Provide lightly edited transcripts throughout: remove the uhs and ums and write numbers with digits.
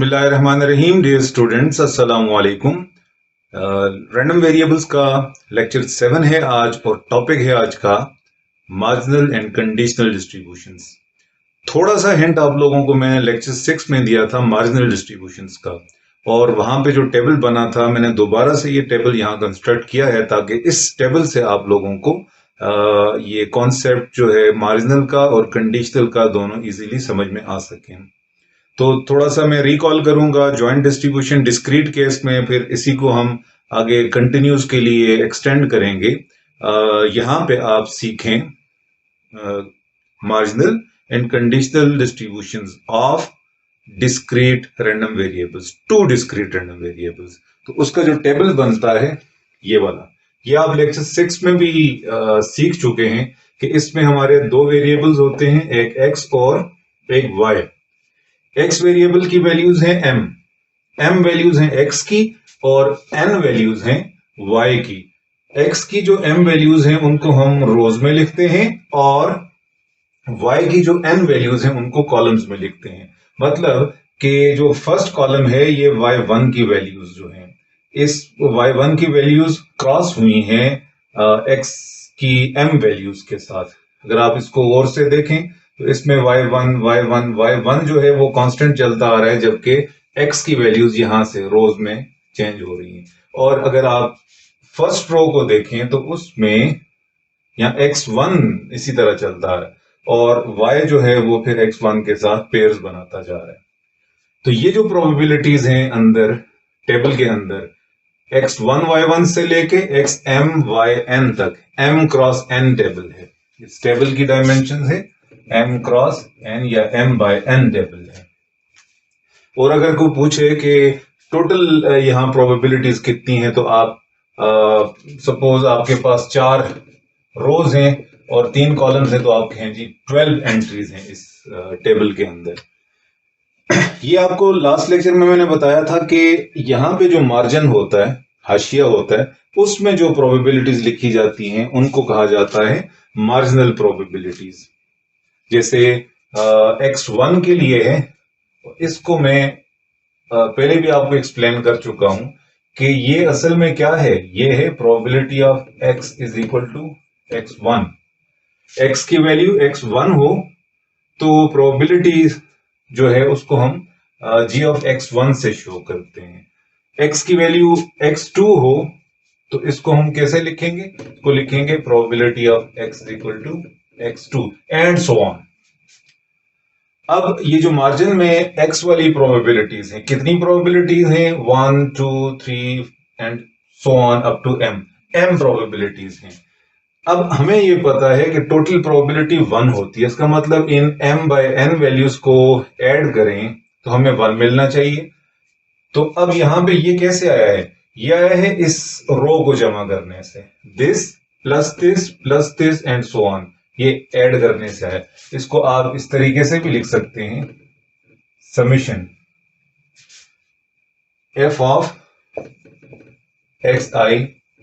बिस्मिल्लाहिर्रहमानिर्रहीम। Dear students, अस्सलामु अलैकुम। रैंडम वेरिएबल्स का लेक्चर 7 है आज और टॉपिक है आज का मार्जिनल एंड कंडीशनल डिस्ट्रीब्यूशंस। थोड़ा सा हिंट आप लोगों को मैंने लेक्चर 6 में दिया था मार्जिनल डिस्ट्रीब्यूशंस का, और वहां पे जो टेबल बना था मैंने दोबारा से ये टेबल यहाँ कंस्ट्रक्ट किया है ताकि इस टेबल से आप लोगों को ये कॉन्सेप्ट जो है मार्जिनल का और कंडीशनल का दोनों इजीली समझ में आ सकें। तो थोड़ा सा मैं रिकॉल करूंगा जॉइंट डिस्ट्रीब्यूशन डिस्क्रीट केस में, फिर इसी को हम आगे कंटिन्यूस के लिए एक्सटेंड करेंगे। यहाँ पे आप सीखें marginal and conditional distributions of discrete random variables to discrete random variables. तो उसका जो टेबल बनता है ये वाला, ये आप लेक्चर 6 में भी सीख चुके हैं कि इसमें हमारे दो वेरिएबल्स होते हैं, एक एक्स और एक वाई। एक्स वेरिएबल की वैल्यूज हैं एम वैल्यूज हैं एक्स की और एन वैल्यूज हैं वाई की। एक्स की जो एम वैल्यूज हैं उनको हम रोज में लिखते हैं और वाई की जो एन वैल्यूज हैं उनको कॉलम्स में लिखते हैं। मतलब कि जो फर्स्ट कॉलम है ये y1 की वैल्यूज जो हैं, इस y1 की वैल्यूज क्रॉस हुई हैं x की m वैल्यूज के साथ। अगर आप इसको गौर से देखें तो इसमें y1 जो है वो कांस्टेंट चलता आ रहा है, जबकि x की वैल्यूज यहां से रोज में चेंज हो रही हैं। और अगर आप फर्स्ट रो को देखें तो उसमें यहाँ x1 इसी तरह चलता आ रहा है और y जो है वो फिर x1 के साथ पेयर्स बनाता जा रहा है। तो ये जो प्रोबेबिलिटीज हैं अंदर टेबल के अंदर, x1 y1 से लेके xm yn तक m क्रॉस n टेबल है। इस टेबल की डायमेंशन है m क्रॉस n या m बाय n टेबल है। और अगर कोई पूछे कि टोटल यहाँ प्रोबेबिलिटीज कितनी है, तो आप सपोज आपके पास 4 रोज हैं और 3 कॉलम्स हैं, तो आप कहें जी 12 एंट्रीज हैं इस टेबल के अंदर। ये आपको लास्ट लेक्चर में मैंने बताया था कि यहाँ पे जो मार्जिन होता है, हाशिया होता है, उसमें जो प्रोबेबिलिटीज लिखी जाती हैं उनको कहा जाता है मार्जिनल प्रोबेबिलिटीज। जैसे x1 के लिए है, इसको मैं पहले भी आपको एक्सप्लेन कर चुका हूं कि ये असल में क्या है, ये है probability of x is equal to x1। x की वैल्यू x1 हो तो प्रोबेबिलिटी जो है उसको हम g ऑफ x1 से शो करते हैं। x की वैल्यू x2 हो तो इसको हम कैसे लिखेंगे, इसको लिखेंगे probability of x is equal to x2 and so on. अब ये जो मार्जिन में x वाली प्रोबेबिलिटीज हैं, कितनी प्रोबेबिलिटीज हैं, 1 2 3 and so on up to m probabilities हैं। अब हमें ये पता है कि टोटल प्रोबेबिलिटी 1 होती है, इसका मतलब इन m बाय n वैल्यूज को ऐड करें तो हमें 1 मिलना चाहिए। तो अब यहां पे ये कैसे आया है, ये आया है इस रो को जमा करने से, this plus this and so on, ये ऐड करने से आया। इसको आप इस तरीके से भी लिख सकते हैं, summation f of xi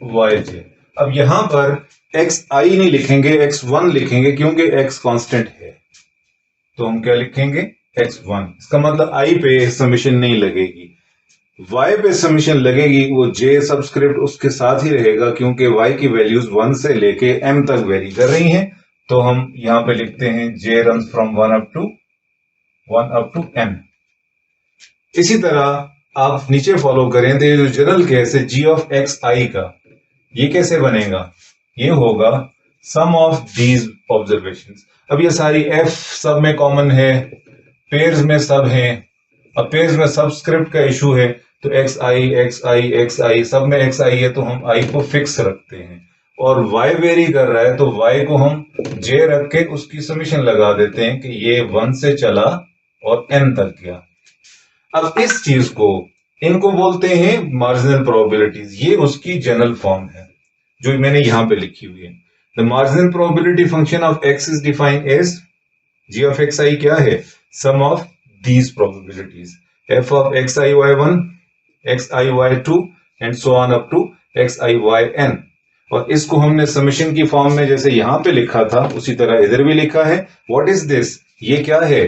yj। अब यहां पर xi नहीं लिखेंगे, x1 लिखेंगे क्योंकि x कांस्टेंट है। तो हम क्या लिखेंगे, x1। इसका मतलब i पे समेशन नहीं लगेगी, y पे समेशन लगेगी। वो j सबस्क्रिप्ट उसके साथ ही रहेगा क्योंकि y की वैल्यूज 1 से लेके m तक वेरी कर रही हैं। तो हम यहां पे लिखते हैं j runs from 1 up to n। इसी तरह आप नीचे फॉलो करें तो ये जो जनरल केस है g ऑफ xi का, ये कैसे बनेगा, ये होगा सम ऑफ दीज ऑब्जर्वेशंस। अब ये सारी f सब में कॉमन है, पेयर्स में सब हैं। अब पेयर्स में सबस्क्रिप्ट का इशू है तो xi सब में xi है तो हम i को फिक्स रखते हैं, और y वेरी कर रहा है तो y को हम j रख के उसकी समेशन लगा देते हैं कि ये 1 से चला और n तक गया। अब इस चीज को, इनको बोलते हैं मार्जिनल प्रोबेबिलिटीज। ये उसकी जनरल फॉर्म है जो मैंने यहां पे लिखी हुई है। The marginal probability function of x is defined as g of xi क्या है, sum of these probabilities, f of xi y1 xi y2 and so on up to xi yn। और इसको हमने समेशन की फॉर्म में जैसे यहां पे लिखा था उसी तरह इधर भी लिखा है। व्हाट इज दिस, ये क्या है,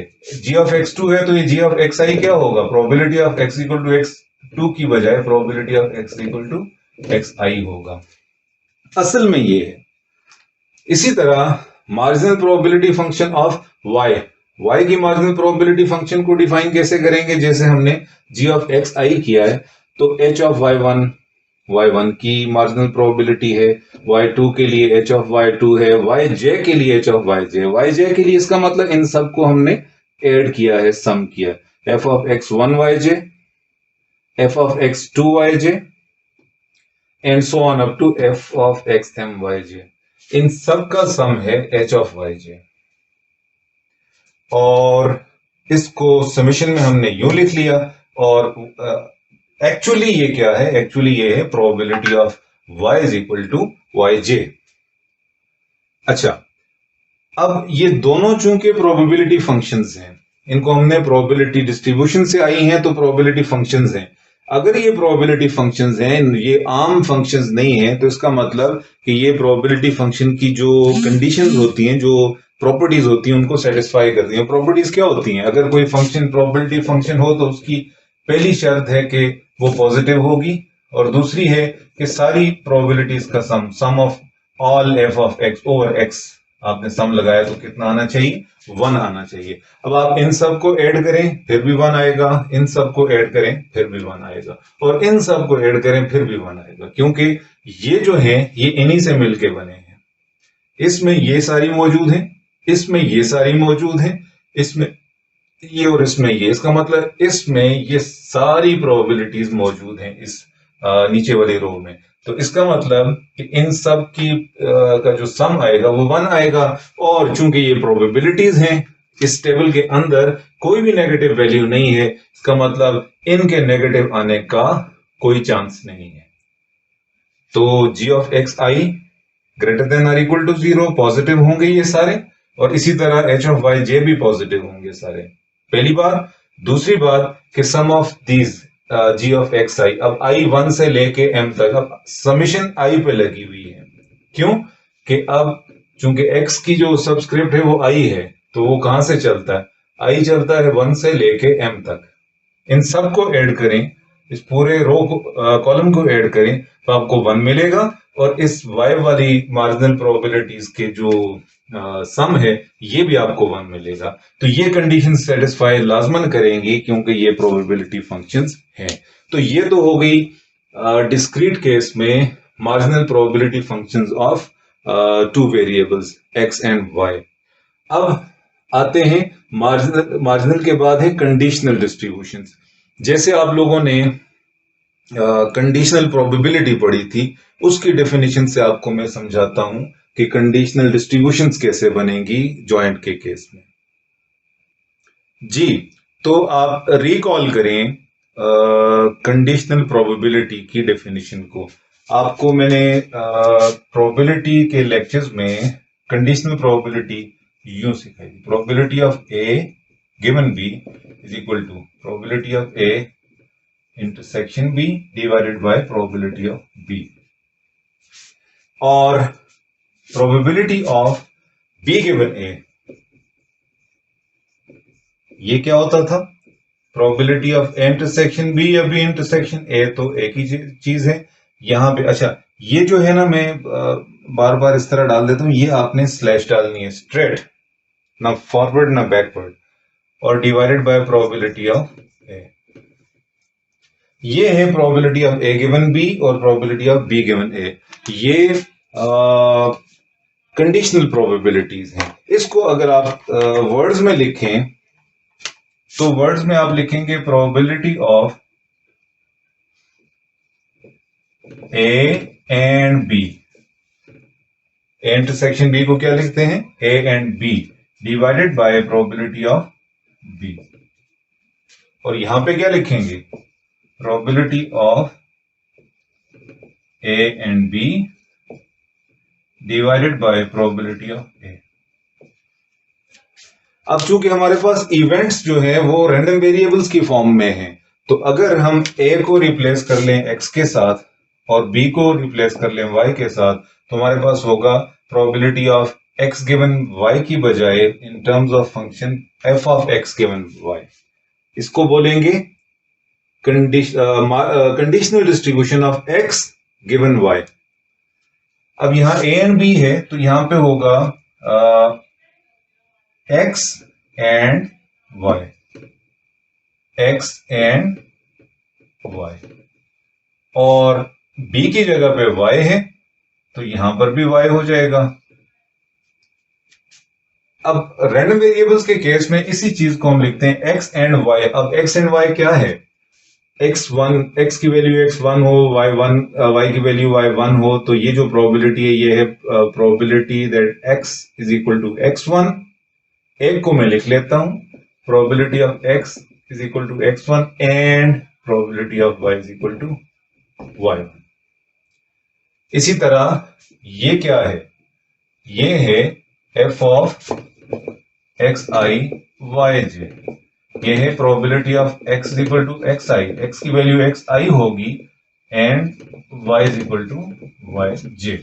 g ऑफ x2 है, तो ये g ऑफ xi क्या होगा, probability of x equal to x2 की बजाय probability of x equal to xi होगा। असल में ये है। इसी तरह marginal probability function of y की मार्जिनल प्रोबेबिलिटी फंक्शन को डिफाइन कैसे करेंगे, जैसे हमने g ऑफ xi किया है, तो h ऑफ y1 की मार्जिनल प्रोबेबिलिटी है, y2 के लिए h ऑफ y2 है, yj के लिए h ऑफ yj के लिए इसका मतलब इन सबको हमने ऐड किया है, सम किया, f of x1 yj, f of x2 yj and so on up to f of xm yj। इन सब का सम है h ऑफ yj, और इसको समेशन में हमने यूं लिख लिया। और एक्चुअली ये क्या है, एक्चुअली ये है probability of y is equal to yj। अच्छा, अब ये दोनों चूंकि प्रोबेबिलिटी फंक्शंस हैं, इनको हमने प्रोबेबिलिटी डिस्ट्रीब्यूशन से आई हैं तो प्रोबेबिलिटी फंक्शंस हैं। अगर ये प्रोबेबिलिटी फंक्शंस हैं, ये आम फंक्शंस नहीं है, तो इसका मतलब कि ये प्रोबेबिलिटी फंक्शन की जो कंडीशंस होती हैं, जो प्रॉपर्टीज होती हैं, उनको सेटिस्फाई करती हैं। प्रॉपर्टीज क्या होती हैं, अगर कोई फंक्शन प्रोबेबिलिटी फंक्शन हो तो उसकी पहली शर्त है कि वो पॉजिटिव होगी, और दूसरी है कि सारी प्रोबेबिलिटीज का sum of all f of x over x, आपने सम लगाया तो कितना आना चाहिए, 1 आना चाहिए। अब आप इन सब को ऐड करें फिर भी 1 आएगा, इन सब को ऐड करें फिर भी 1 आएगा, और इन सब को ऐड करें फिर भी 1 आएगा, क्योंकि ये जो है ये इन्हीं से मिलके बने हैं। इसमें ये सारी मौजूद हैं, इसमें ये सारी मौजूद हैं, इसमें ये और इसमें ये, इसका मतलब इसमें ये सारी प्रोबेबिलिटीज मौजूद हैं इस नीचे वाली रो में। तो इसका मतलब कि इन सब की का जो सम आएगा वो 1 आएगा, और चूंकि ये प्रोबेबिलिटीज हैं, इस टेबल के अंदर कोई भी नेगेटिव वैल्यू नहीं है, इसका मतलब इनके नेगेटिव आने का कोई चांस नहीं है। तो g of x I greater than or equal to 0 positive होंगे ये सारे, और इसी तरह h ऑफ वाई जे भी पॉजिटिव होंगे सारे, पहली बात। दूसरी बात कि sum of these g of x i, अब i 1 से लेके m तक, अब समीशन i पे लगी हुई है, क्यों कि अब चूंकि x की जो सबस्क्रिप्ट है वो i है, तो वो कहां से चलता है, i चलता है 1 से लेके m तक। इन सब को ऐड करें, इस पूरे रो को कॉलम को ऐड करें तो आपको 1 मिलेगा, और इस y वाली मार्जिनल प्रोबेबिलिटीज के जो सम है ये भी आपको 1 मिलेगा। तो ये कंडीशन सेटिस्फाई लाजमन करेंगी, क्योंकि ये प्रोबेबिलिटी फंक्शंस हैं। तो ये तो हो गई डिस्क्रीट केस में marginal probability functions of two variables x and y। अब आते हैं मार्जिनल के बाद है कंडीशनल डिस्ट्रीब्यूशंस। जैसे आप लोगों ने कंडीशनल प्रोबेबिलिटी पढ़ी थी, उसकी डेफिनेशन से आपको मैं समझाता हूं कि कंडीशनल डिस्ट्रीब्यूशंस कैसे बनेंगी जॉइंट के केस में। जी, तो आप रिकॉल करें कंडीशनल प्रोबेबिलिटी की डेफिनेशन को। आपको मैंने प्रोबेबिलिटी के लेक्चर्स में कंडीशनल प्रोबेबिलिटी यूं सिखाई, probability of A given B is equal to probability of A intersection B divided by probability of B, और probability of B given A, ये क्या होता था, probability of A intersection B या B intersection A, तो एक ही चीज है यहां पे। अच्छा, ये जो है ना, मैं बार बार इस तरह डाल देता हूं, ये आपने स्लैश डालनी है स्ट्रेट, ना फॉरवर्ड ना बैकवर्ड, और divided by probability of A. ये है probability of A given B और probability of B given A. ये कंडीशनल प्रोबेबिलिटीज हैं। इसको अगर आप वर्ड्स में लिखें तो वर्ड्स में आप लिखेंगे probability of A and B, A intersection B को क्या लिखते हैं, A and B divided by probability of B, और यहां पे क्या लिखेंगे, probability of A and B divided by probability of A. अब चूंकि हमारे पास इवेंट्स जो है वो रैंडम वेरिएबल्स की फॉर्म में हैं, तो अगर हम ए को रिप्लेस कर लें एक्स के साथ और बी को रिप्लेस कर लें वाई के साथ, तो हमारे पास होगा probability of x given y की बजाय in terms of function f of x given y, इसको बोलेंगे conditional distribution of x given y। अब यहां a एंड b है तो यहां पे होगा x and y, x and y, और b की जगह पे y है तो यहां पर भी y हो जाएगा। अब रैंडम वेरिएबल्स के केस में इसी चीज को हम लिखते हैं x एंड y। अब x एंड y क्या है? x की वैल्यू x1 हो, y की वैल्यू y1 हो, तो ये जो प्रोबेबिलिटी है ये है probability that x is equal to x1। एक को मैं लिख लेता हूं, probability of x is equal to x1 and probability of y is equal to y1। इसी तरह ये क्या है? ये है f ऑफ xi yj। ये है probability of x is equal to xi, x की वैल्यू xi होगी and y is equal to yj।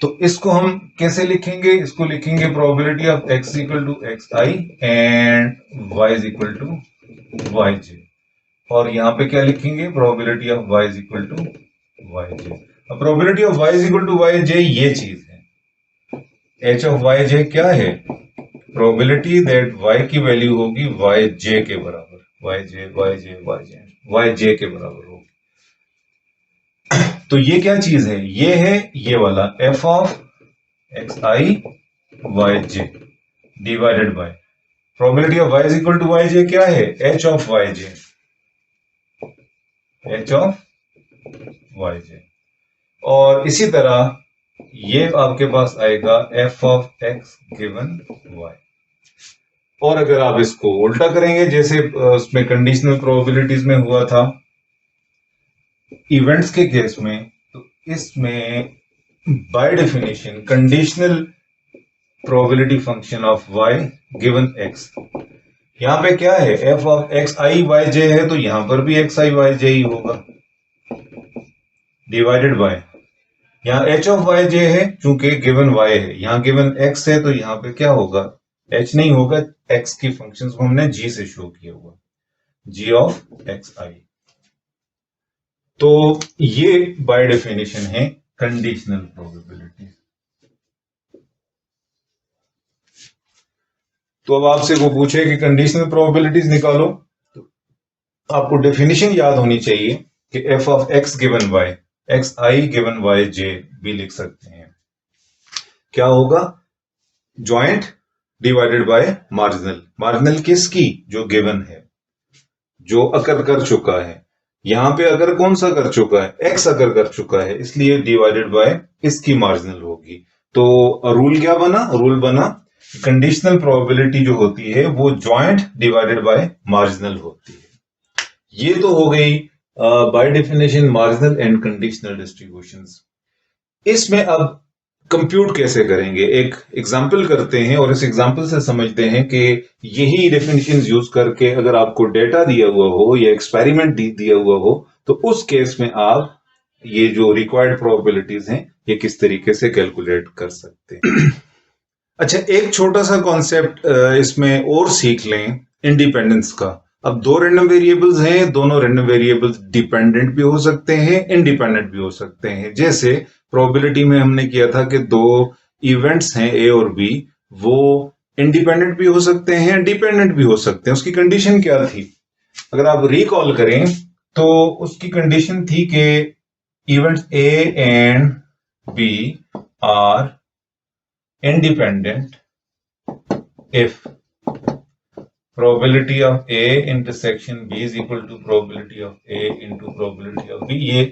तो इसको हम कैसे लिखेंगे? इसको लिखेंगे probability of x equal to xi and y is equal to yj, और यहां पे क्या लिखेंगे? Probability of y is equal to yj। अब probability of y is equal to yj ये चीज है। h ऑफ yj क्या है? प्रोबेबिलिटी दैट y की वैल्यू होगी yj के बराबर, yj के बराबर होगी। तो ये क्या चीज है? ये है ये वाला f of xi yj divided by probability of y is equal to yj क्या है? h of yj, h of yj। और इसी तरह ये आपके पास आएगा f of x given y। और अगर आप इसको उल्टा करेंगे जैसे उसमें कंडीशनल प्रोबेबिलिटीज में हुआ था इवेंट्स के केस में, तो इसमें by definition conditional probability function of y given x, यहां पे क्या है? f ऑफ xi yj है तो यहां पर भी xi yj ही होगा डिवाइडेड बाय, यहां h ऑफ yj है चूंकि गिवन y है, यहां गिवन x है तो यहां पे क्या होगा? h नहीं होगा, x की फंक्शंस को हमने g से शो किया हुआ, g ऑफ xi। तो ये बाय डेफिनेशन है कंडीशनल प्रोबेबिलिटी। तो अब आपसे वो पूछे कि कंडीशनल प्रोबेबिलिटीज निकालो, तो आपको डेफिनेशन याद होनी चाहिए कि f of x given y, xi given yj भी लिख सकते हैं। क्या होगा? Joint divided by marginal. Marginal किसकी? जो गिवन है, जो अकर कर चुका है। यहां पे अगर कौन सा कर चुका है? x अगर कर चुका है, इसलिए डिवाइडेड बाय इसकी मार्जिनल होगी। तो रूल क्या बना? रूल बना कंडीशनल प्रोबेबिलिटी जो होती है वो जॉइंट डिवाइडेड बाय मार्जिनल होती है। ये तो हो गई by definition marginal and conditional distributions. इसमें अब कंप्यूट कैसे करेंगे? एक एग्जाम्पल करते हैं और इस एग्जाम्पल से समझते हैं कि यही डेफिनेशंस यूज करके अगर आपको डेटा दिया हुआ हो या एक्सपेरिमेंट दिया हुआ हो तो उस केस में आप ये जो रिक्वायर्ड प्रोबेबिलिटीज हैं ये किस तरीके से कैलकुलेट कर सकते हैं। अच्छा, एक छोटा सा कॉन्सेप्ट इसमें और सीख लें इंडिपेंडेंस का। अब दो रैंडम वेरिएबल्स हैं, दोनों रैंडम वेरिएबल्स डिपेंडेंट भी हो सकते हैं, इंडिपेंडेंट भी हो सकते हैं। जैसे प्रोबेबिलिटी में हमने किया था कि दो इवेंट्स हैं ए और बी, वो इंडिपेंडेंट भी हो सकते हैं, डिपेंडेंट भी हो सकते हैं। उसकी कंडीशन क्या थी? अगर आप रिकॉल करें तो उसकी कंडीशन थी कि events A and B are independent if probability of A intersection B is equal to probability of A into probability of B। ये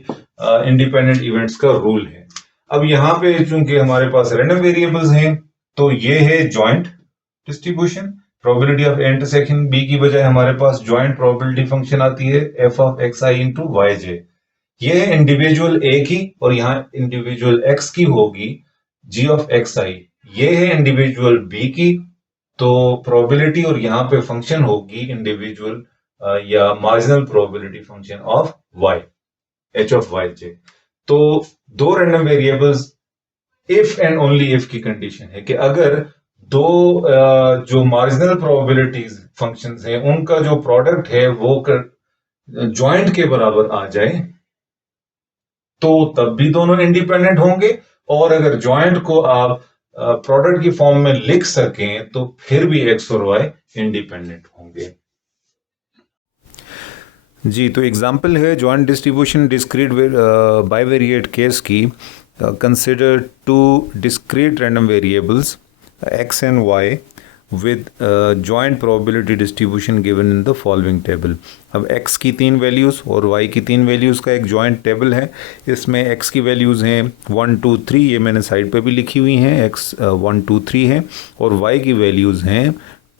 independent events का रूल है। अब यहाँ पे चूंकि हमारे पास random variables हैं तो ये है joint distribution। probability of A intersection B की बजाय हमारे पास joint probability function आती है f of xi into yj। ये है इंडिविजुअल A की और यहाँ इंडिविजुअल x की होगी g of xi। ये है इंडिविजुअल बी की, तो प्रोबेबिलिटी और यहां पे फंक्शन होगी इंडिविजुअल या marginal probability function of y, h of yj। तो दो random variables if and only if की कंडीशन है कि अगर दो जो मार्जिनल प्रोबेबिलिटीज फंक्शंस हैं उनका जो प्रोडक्ट है वो ज्वाइंट के बराबर आ जाए तो तब भी दोनों इंडिपेंडेंट होंगे, और अगर ज्वाइंट को आप प्रोडक्ट की फॉर्म में लिख सकें तो फिर भी एक्स और वाई इंडिपेंडेंट होंगे। जी, तो एग्जाम्पल है joint distribution discrete bivariate case की। Consider two discrete random variables X and Y with joint probability distribution given in the following table। अब x की 3 वैल्यूज़ और y की 3 वैल्यूज़ का एक जॉइंट टेबल है। इसमें x की वैल्यूज़ हैं 1 2 3, ये मैंने साइड पे भी लिखी हुई हैं, x 1 2 3 है, और y की वैल्यूज़ हैं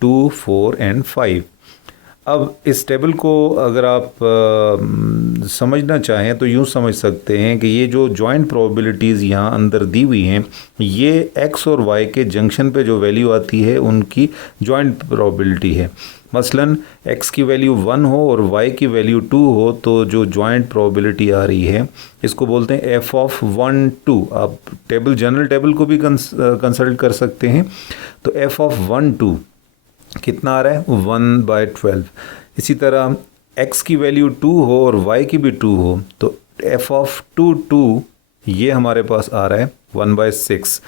2 4 एंड 5। अब इस टेबल को अगर आप समझना चाहें तो यूँ समझ सकते हैं कि ये जो जॉइंट प्रोबेबिलिटीज़ यहाँ अंदर दी हुई हैं, ये x और y के जंक्शन पे जो वैल्यू आती है उनकी जॉइंट प्रोबेबिलिटी है। मसलन x की वैल्यू 1 हो और y की वैल्यू 2 हो तो जो जॉइंट प्रोबेबिलिटी आ रही है इसको बोलते हैं f ऑफ 1 2। आप टेबल जनरल टेबल को भी कंसल्ट कर सकते हैं। तो f ऑफ 1 2 कितना आ रहा है, 1/12। इसी तरह x की वैल्यू 2 हो और y की भी 2 हो तो f ऑफ 2 2 ये हमारे पास आ रहा है 1/6।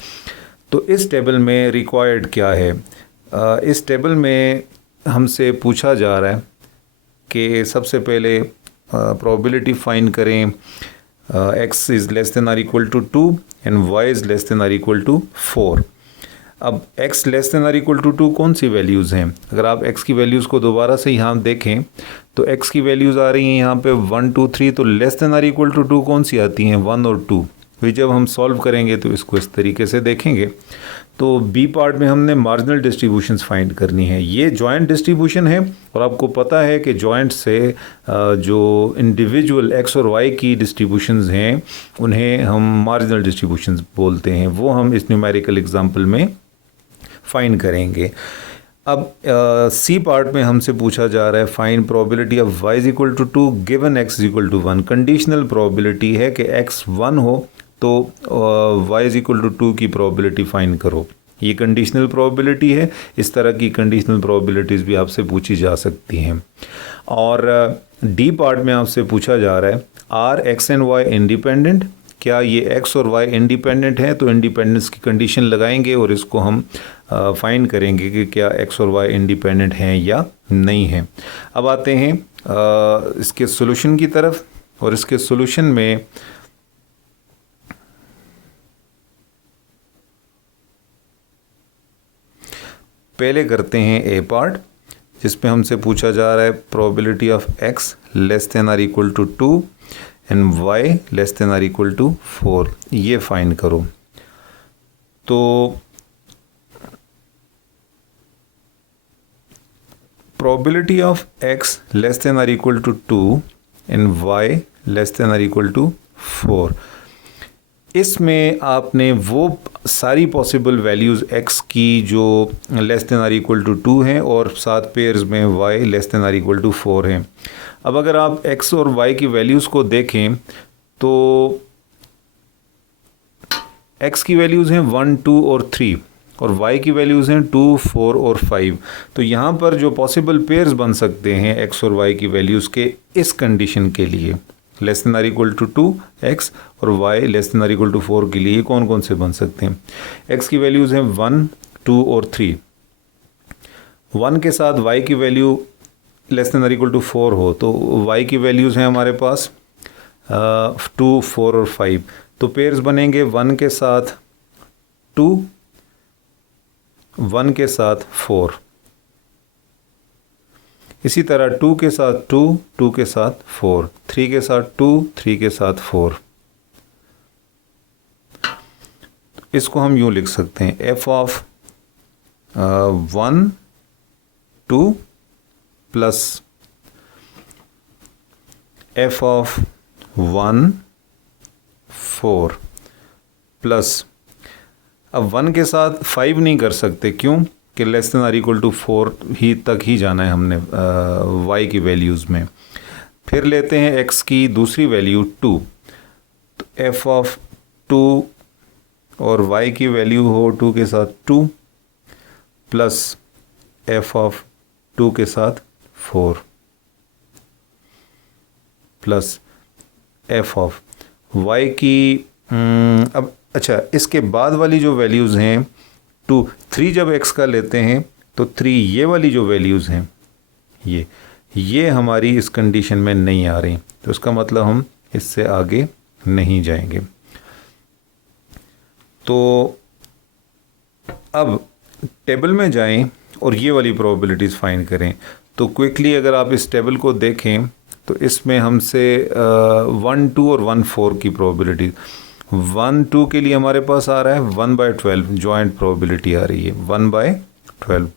तो इस टेबल में रिक्वायर्ड क्या है, इस टेबल में हमसे पूछा जा रहा है कि सबसे पहले प्रोबेबिलिटी फाइंड करें x is less than or equal to 2 and y is less than or equal to 4। अब x less than or equal to 2 कौन सी वैल्यूज़ हैं? अगर आप x की वैल्यूज़ को दोबारा से यहाँ देखें तो x की वैल्यूज़ आ रही हैं यहाँ पे 1 2 3, तो less than or equal to 2 कौन सी आती हैं, 1 और 2। फिर जब हम सॉल्व करेंगे तो इसको इस तरीके से देखेंगे। तो बी पार्ट में हमने मार्जिनल डिस्ट्रीब्यूशंस फाइंड करनी है। ये जॉइंट डिस्ट्रीब्यूशन है और आपको पता है कि जॉइंट से जो इंडिविजुअल एक्स और वाई की डिस्ट्रीब्यूशंस हैं उन्हें हम मार्जिनल डिस्ट्रीब्यूशंस बोलते हैं। वो हम इस न्यूमेरिकल एग्जांपल में फाइंड करेंगे। अब सी पार्ट में हमसे पूछा जा रहा है find probability of y is equal to 2 given x is equal to 1। Conditional probability है कि x 1 हो तो y इज इक्वल टू 2 की प्रोबेबिलिटी फाइंड करो। ये कंडीशनल प्रोबेबिलिटी है। इस तरह की कंडीशनल प्रोबेबिलिटीज़ भी आपसे पूछी जा सकती हैं। और डी पार्ट में आपसे पूछा जा रहा है are x and y independent, क्या ये x और y इंडिपेंडेंट है? तो इंडिपेंडेंस की कंडीशन लगाएंगे और इसको हम फाइंड करेंगे कि क्या x और y इंडिपेंडेंट हैं या नहीं हैं। अब आते हैं इसके सॉल्यूशन की तरफ, और इसके सॉल्यूशन में पहले करते हैं ए पार्ट, जिसमें हमसे पूछा जा रहा है probability of x less than or equal to 2 and y less than or equal to 4, ये फाइंड करो। तो probability of x less than or equal to 2 and y less than or equal to 4, इसमें आपने वो सारी possible values x की जो less than or equal to 2 हैं और साथ पेयर्स में y less than or equal to 4 हैं। अब अगर आप x और y की वैल्यूज़ को देखें तो x की वैल्यूज़ हैं 1 2 और 3 और y की वैल्यूज़ हैं 2 4 और 5। तो यहाँ पर जो पॉसिबल पेयर्स बन सकते हैं x और y की वैल्यूज़ के इस कंडीशन के लिए less than or equal to 2x और y less than or equal to 4 के लिए कौन कौन से बन सकते हैं? x की वैल्यूज़ हैं 1 2 और 3। 1 के साथ y की value less than or equal to 4 हो तो y की वैल्यूज़ हैं हमारे पास 2 4 और 5। तो पेयर्स बनेंगे 1 के साथ 2, 1 के साथ 4, इसी तरह 2 के साथ 2, 2 के साथ 4, 3 के साथ 2, 3 के साथ 4। इसको हम यूँ लिख सकते हैं f of 1 2 plus f of 1 4 plus, अब 1 के साथ 5 नहीं कर सकते, क्यों कि less than or equal to 4 ही तक ही जाना है हमने y की वैल्यूज़ में। फिर लेते हैं x की दूसरी वैल्यू 2, तो f ऑफ 2 और y की वैल्यू हो 2 के साथ 2 प्लस f ऑफ 2 के साथ 4 प्लस f ऑफ y की अब अच्छा, इसके बाद वाली जो वैल्यूज़ हैं 2 3 जब x का लेते हैं तो 3 ये वाली जो वैल्यूज़ हैं ये हमारी इस कंडीशन में नहीं आ रही, तो इसका मतलब हम इससे आगे नहीं जाएंगे। तो अब टेबल में जाएं और ये वाली प्रोबेबिलिटीज़ फाइंड करें। तो क्विकली अगर आप इस टेबल को देखें तो इसमें हमसे 1 2 और 1 4 की प्रोबेबिलिटी, 1 2 के लिए हमारे पास आ रहा है 1/12 जॉइंट प्रोबेबिलिटी आ रही है 1/12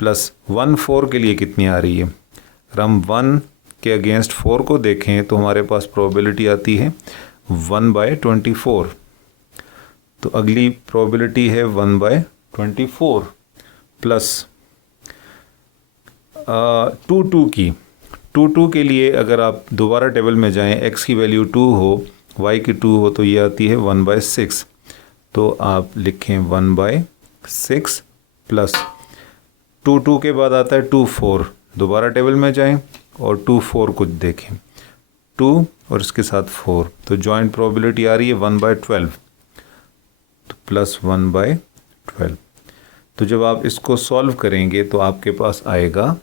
प्लस 1 4 के लिए कितनी आ रही है। अगर हम 1 के अगेंस्ट 4 को देखें तो हमारे पास प्रोबेबिलिटी आती है 1/24। तो अगली प्रोबेबिलिटी है 1/24 प्लस 2 2 की 2 2 के लिए अगर आप दोबारा टेबल में जाएं, x की वैल्यू 2 हो, y की 2 हो, तो ये आती है 1/6। तो आप लिखें 1/6 प्लस 2 2 के बाद आता है 2 4, दोबारा टेबल में जाएं और 2 4 को देखें, 2 और इसके साथ 4, तो जॉइंट प्रोबेबिलिटी आ रही है 1/12 तो प्लस 1/12। तो जब आप इसको सॉल्व करेंगे तो आपके पास आएगा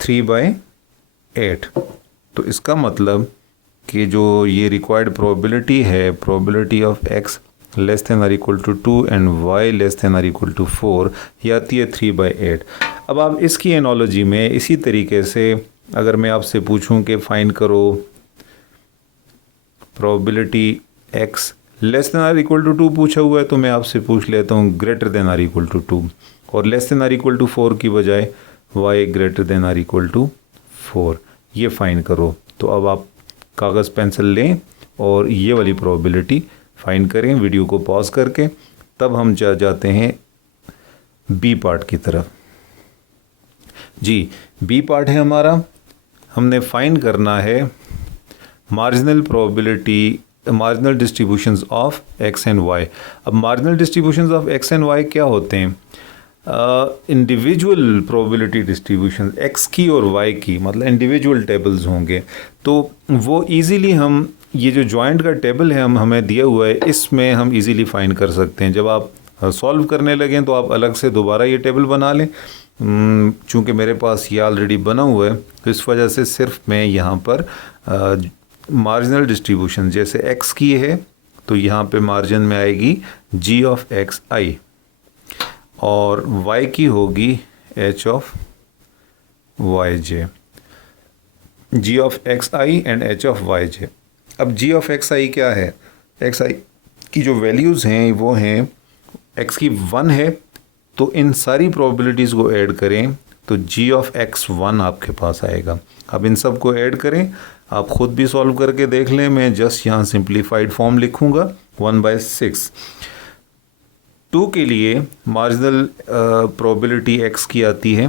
3/8। तो इसका मतलब कि जो ये रिक्वायर्ड प्रोबेबिलिटी है, probability of x less than और equal to 2 and y less than और इक्वल टू 4, ये आती है 3/8। अब आप इसकी एनोलॉजी में इसी तरीके से अगर मैं आपसे पूछूं कि फाइंड करो प्रोबेबिलिटी x लेस देन और इक्वल टू 2 पूछा हुआ है, तो मैं आपसे पूछ लेता हूँ ग्रेटर देन और इक्वल टू 2, और लेस देन और इक्वल टू 4 की बजाय y ग्रेटर देन और इक्वल टू 4, ये फाइंड करो। तो अब आप कागज़ पेंसिल लें और ये वाली प्रोबेबिलिटी फाइंड करें वीडियो को पॉज करके। तब हम जाते हैं बी पार्ट की तरफ। जी, बी पार्ट है हमारा, हमने फाइंड करना है marginal probability, marginal distributions of x and y। अब marginal distributions of x and y क्या होते हैं? इंडिविजुअल प्रोबेबिलिटी डिस्ट्रीब्यूशन x की और y की, मतलब इंडिविजुअल टेबल्स होंगे, तो वो इजीली हम ये जो जॉइंट का टेबल है हमें दिया हुआ है, इसमें हम इजीली फाइंड कर सकते हैं। जब आप सॉल्व करने लगें तो आप अलग से दोबारा ये टेबल बना लें। चूँकि मेरे पास ये ऑलरेडी बना हुआ है तो इस वजह से सिर्फ मैं यहाँ पर मार्जिनल डिस्ट्रीब्यूशन जैसे x की है तो यहाँ पे मार्जिन में आएगी g ऑफ एक्स आई और y की होगी h of y j, g of x i and h of y j. अब g ऑफ एक्स आई क्या है? एक्स आई की जो वैल्यूज़ हैं वो हैं, x की 1 है तो इन सारी प्रोबेबिलिटीज़ को ऐड करें तो g ऑफ एक्स 1 आपके पास आएगा। अब इन सब को ऐड करें, आप ख़ुद भी सॉल्व करके देख लें, मैं जस्ट यहाँ सिंप्लीफाइड फॉर्म लिखूँगा 1/6। 2 के लिए मार्जिनल प्रोबेबिलिटी x की आती है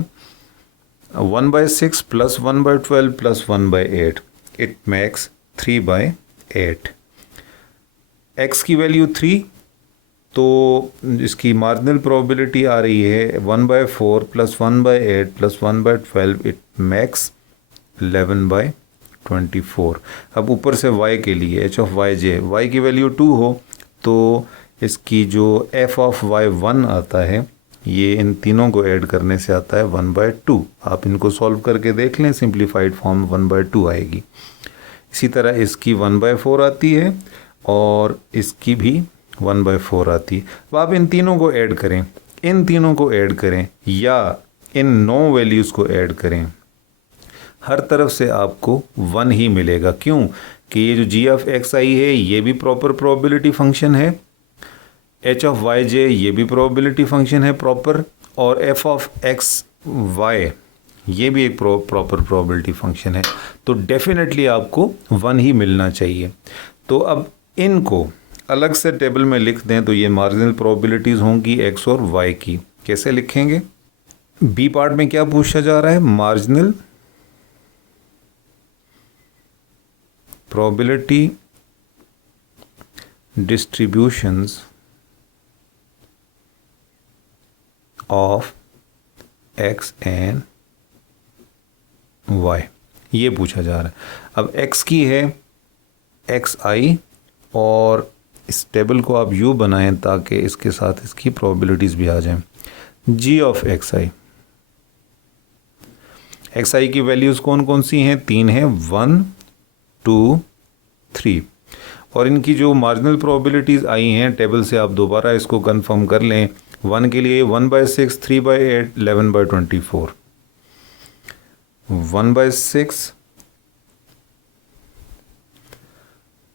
1/6 plus 1/12 plus 1/8, it makes 3/8। x की वैल्यू 3, तो इसकी मार्जिनल प्रोबेबिलिटी आ रही है 1/4 प्लस 1/8 प्लस 1/12, इट मेक्स 11/24। अब ऊपर से y के लिए h of y j, y की वैल्यू 2 हो तो इसकी जो f ऑफ y 1 आता है, ये इन तीनों को ऐड करने से आता है 1/2। आप इनको सॉल्व करके देख लें, सिंप्लीफाइड फॉर्म 1/2 आएगी। इसी तरह इसकी 1/4 आती है और इसकी भी 1/4 आती है। अब आप इन तीनों को ऐड करें, इन तीनों को ऐड करें या इन 9 वैल्यूज़ को ऐड करें, हर तरफ से आपको 1 ही मिलेगा। क्यों कि ये जो g ऑफ एक्स आई है ये भी प्रॉपर प्रोबेबिलिटी फंक्शन है, h ऑफ वाई जे ये भी प्रोबेबिलिटी फंक्शन है प्रॉपर, और f ऑफ एक्स वाई ये भी एक प्रॉपर प्रोबेबिलिटी फंक्शन है, तो डेफिनेटली आपको 1 ही मिलना चाहिए। तो अब इनको अलग से टेबल में लिख दें तो ये मार्जिनल प्रोबेबिलिटीज़ होंगी x और y की। कैसे लिखेंगे? बी पार्ट में क्या पूछा जा रहा है? Marginal probability distributions of x and y, ये पूछा जा रहा है। अब x की है xi और इस टेबल को आप यूँ बनाएं ताकि इसके साथ इसकी प्रोबेबिलिटीज़ भी आ जाएं। g ऑफ xi, xi की वैल्यूज़ कौन कौन सी हैं? 3 हैं, 1 2 3, और इनकी जो मार्जिनल प्रोबेबिलिटीज़ आई हैं टेबल से आप दोबारा इसको कंफर्म कर लें। 1 के लिए 1/6, 3/8, 11/24, 1/6,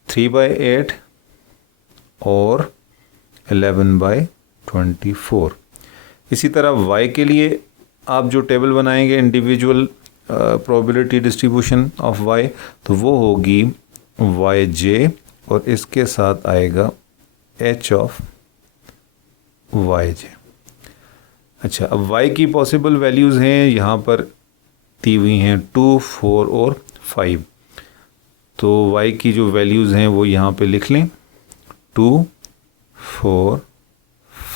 3/8 और 11/24। इसी तरह y के लिए आप जो टेबल बनाएंगे individual probability distribution of y, तो वो होगी yj और इसके साथ आएगा h ऑफ yj। अच्छा, अब y की पॉसिबल वैल्यूज़ हैं यहाँ पर दी हुई हैं 2, 4 और 5। तो y की जो वैल्यूज़ हैं वो यहाँ पे लिख लें 2, 4,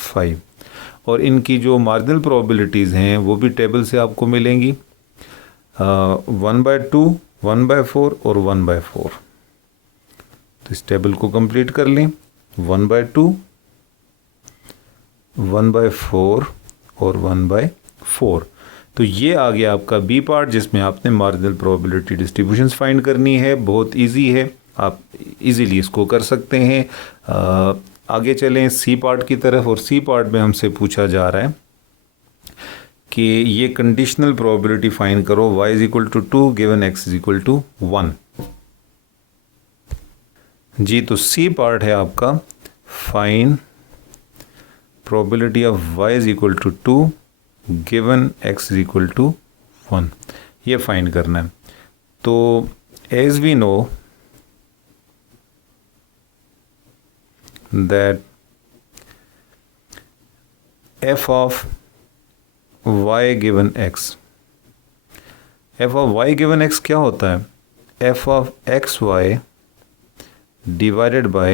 5, और इनकी जो मार्जिनल प्रोबेबिलिटीज़ हैं वो भी टेबल से आपको मिलेंगी 1/2, 1/4 और 1/4। तो इस टेबल को कंप्लीट कर लें 1/2, 1/4 और 1/4। तो ये आ गया आपका बी पार्ट जिसमें आपने मार्जिनल प्रोबेबिलिटी डिस्ट्रीब्यूशंस फाइंड करनी है। बहुत इजी है, आप इजीली इसको कर सकते हैं। आगे चलें सी पार्ट की तरफ, और सी पार्ट में हमसे पूछा जा रहा है कि ये कंडीशनल प्रोबेबिलिटी फाइंड करो y = 2 गिवन x = 1। जी, तो सी पार्ट है आपका find probability of y = 2 given x = 1, ये फाइंड करना है। तो as we know that f of y given x, f of y given x क्या होता है? f of xy divided by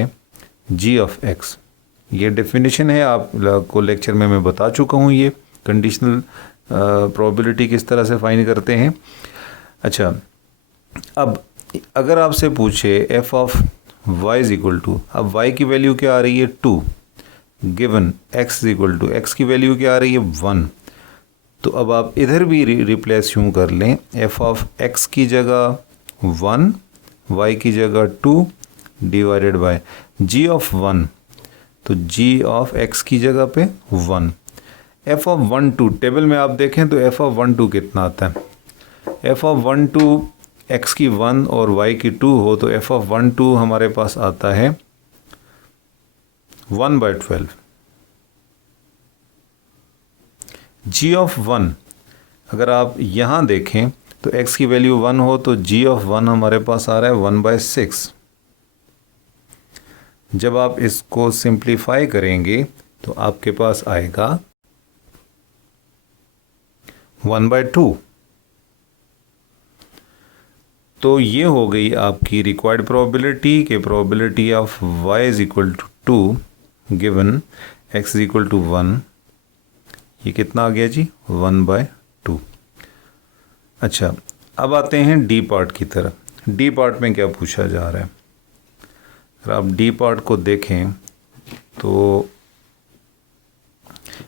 g of x। ये डेफिनेशन है, आपको लेक्चर में मैं बता चुका हूँ ये कंडीशनल प्रोबेबिलिटी किस तरह से फाइंड करते हैं। अच्छा, अब अगर आपसे पूछे f of y = अब y की वैल्यू क्या आ रही है 2 गिवन x = x की वैल्यू क्या आ रही है 1, तो अब आप इधर भी रिप्लेस यूँ कर लें f of x की जगह 1, y की जगह 2 डिवाइडेड बाय g of 1, तो g of x की जगह पे 1। f of 1 2 टेबल में आप देखें तो f of 1 2 कितना आता है? f of 1 2 x की 1 और y की 2 हो तो f of 1 2 हमारे पास आता है 1/12। g of 1 अगर आप यहाँ देखें तो x की वैल्यू 1 हो तो g of 1 हमारे पास आ रहा है 1/6। जब आप इसको सिंप्लीफाई करेंगे तो आपके पास आएगा 1/2। तो ये हो गई आपकी रिक्वायर्ड प्रोबेबिलिटी के probability of y = 2 given x = 1। ये कितना आ गया जी? 1/2। अच्छा, अब आते हैं डी पार्ट की तरफ। डी पार्ट में क्या पूछा जा रहा है? अगर आप डी पार्ट को देखें तो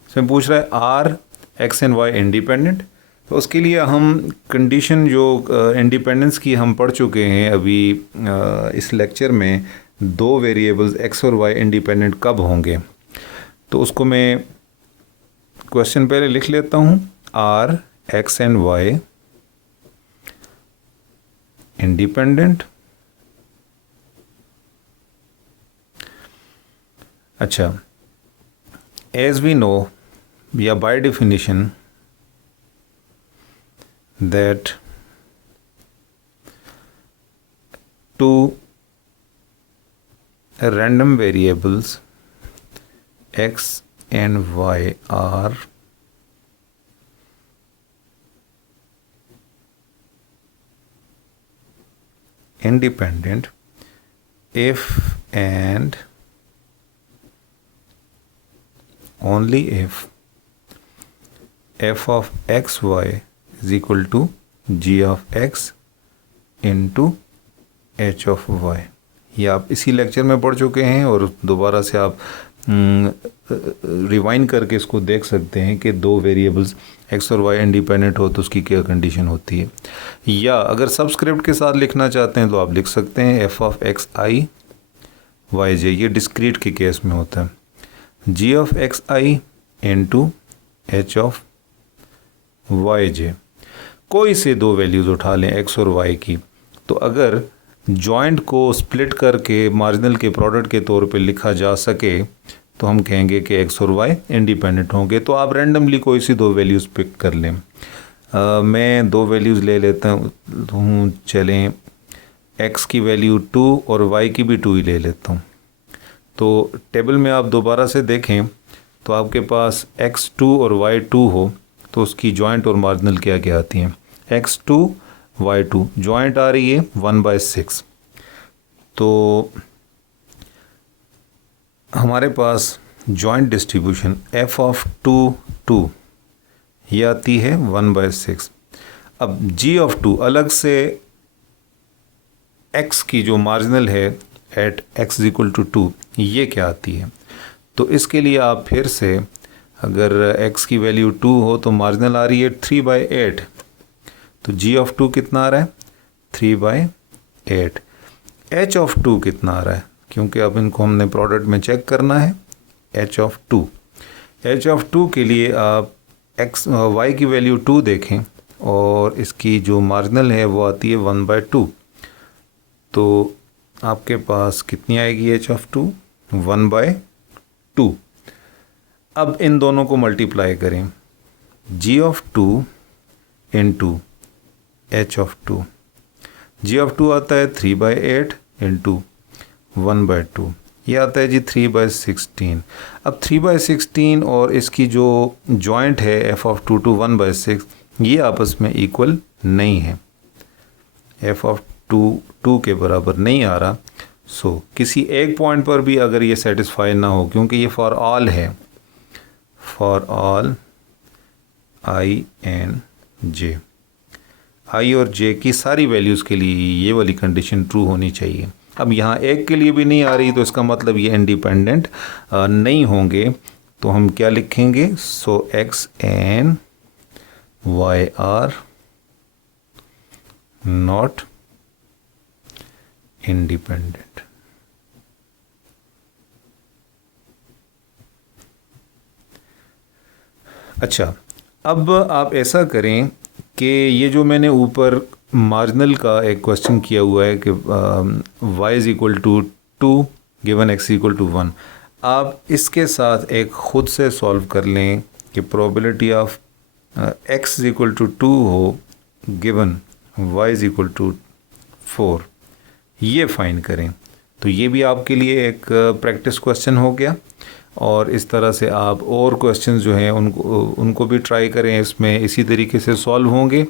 इसमें पूछ रहा है are x and y independent. तो उसके लिए हम कंडीशन जो इंडिपेंडेंस की हम पढ़ चुके हैं अभी इस लेक्चर में, दो वेरिएबल्स एक्स और वाई इंडिपेंडेंट कब होंगे, तो उसको मैं क्वेश्चन पहले लिख लेता हूँ। Are x and y independent. अच्छा, एज वी नो या by definition that two random variables x and y are independent if and only if f of x y is equal to g of x into h of y। ये आप इसी lecture में पढ़ चुके हैं और दोबारा से आप रिवाइंड करके इसको देख सकते हैं कि दो वेरिएबल्स x और y इंडिपेंडेंट हो तो उसकी क्या कंडीशन होती है। या अगर सबस्क्रिप्ट के साथ लिखना चाहते हैं तो आप लिख सकते हैं f of x i y j, ये डिस्क्रीट के केस में होता है, g of x i into h of y j. कोई से दो वैल्यूज़ उठा लें x और y की, तो अगर जॉइंट को स्प्लिट करके मार्जिनल के प्रोडक्ट के तौर पे लिखा जा सके तो हम कहेंगे कि x और y इंडिपेंडेंट होंगे। तो आप रैंडमली कोई सी दो वैल्यूज़ पिक कर लें। मैं दो वैल्यूज़ ले लेता हूँ, चलें x की वैल्यू 2 और y की भी 2 ही ले लेता हूँ। तो टेबल में आप दोबारा से देखें तो आपके पास x2 और y2 हो तो उसकी जॉइंट और मार्जिनल क्या क्या आती हैं, x2 y2 जॉइंट आ रही है 1/6। तो हमारे पास जॉइंट डिस्ट्रीब्यूशन f ऑफ 2 2 ये आती है 1/6। अब g ऑफ 2 अलग से x की जो मार्जिनल है एट x इक्वल टू 2 ये क्या आती है। तो इसके लिए आप फिर से अगर x की वैल्यू 2 हो तो मार्जिनल आ रही है 3/8, तो g ऑफ 2 कितना आ रहा है 3/8। h ऑफ 2 कितना आ रहा है, क्योंकि अब इनको हमने प्रोडक्ट में चेक करना है, h ऑफ 2 के लिए आप y की वैल्यू 2 देखें और इसकी जो मार्जिनल है वो आती है 1/2। तो आपके पास कितनी आएगी h ऑफ 2 1/2। अब इन दोनों को मल्टीप्लाई करें, g of 2 into h of 2, g of 2 आता है 3/8 इंटू 1/2, ये आता है जी 3/16। अब 3/16 और इसकी जो जॉइंट है f ऑफ 2 टू 1/6 ये आपस में इक्वल नहीं है, f ऑफ 2 के बराबर नहीं आ रहा। सो किसी एक पॉइंट पर भी अगर ये सेटिस्फाई ना हो, क्योंकि ये फॉर ऑल है, for all i and j, i और j की सारी वैल्यूज़ के लिए ये वाली कंडीशन ट्रू होनी चाहिए। अब यहाँ एक के लिए भी नहीं आ रही तो इसका मतलब ये इंडिपेंडेंट नहीं होंगे। तो हम क्या लिखेंगे, so x and y are not independent. अच्छा, अब आप ऐसा करें कि ये जो मैंने ऊपर मार्जिनल का एक क्वेश्चन किया हुआ है कि y is equal to 2 given x equal to 1, आप इसके साथ एक ख़ुद से सॉल्व कर लें कि probability of x is equal to 2 हो given y is equal to 4, ये फाइंड करें। तो ये भी आपके लिए एक प्रैक्टिस क्वेश्चन हो गया और इस तरह से आप और क्वेश्चंस जो हैं उनको भी ट्राई करें, इसमें इसी तरीके से सॉल्व होंगे।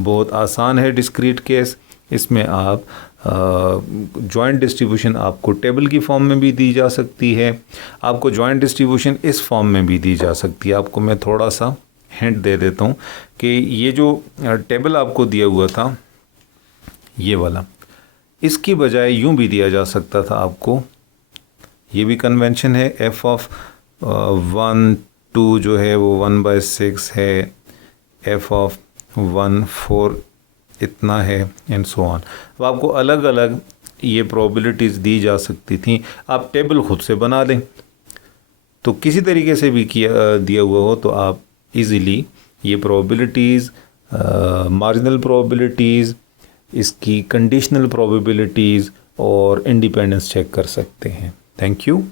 बहुत आसान है डिस्क्रीट केस, इसमें आप जॉइंट डिस्ट्रीब्यूशन आपको टेबल की फॉर्म में भी दी जा सकती है, आपको जॉइंट डिस्ट्रीब्यूशन इस फॉर्म में भी दी जा सकती है। आपको मैं थोड़ा सा हिंट दे देता हूँ कि ये जो टेबल आपको दिया हुआ था ये वाला, इसकी बजाय यूँ भी दिया जा सकता था आपको, ये भी कन्वेंशन है, f ऑफ 1 2 जो है वो 1/6 है, f ऑफ 1 4 इतना है एंड सो ऑन। अब आपको अलग अलग ये प्रोबेबिलिटीज़ दी जा सकती थी, आप टेबल ख़ुद से बना लें। तो किसी तरीके से भी किया दिया हुआ हो तो आप इजीली ये प्रोबेबिलिटीज़, मार्जिनल प्रोबेबिलिटीज़, इसकी कंडीशनल प्रोबेबिलिटीज़ और इंडिपेंडेंस चेक कर सकते हैं। Thank you.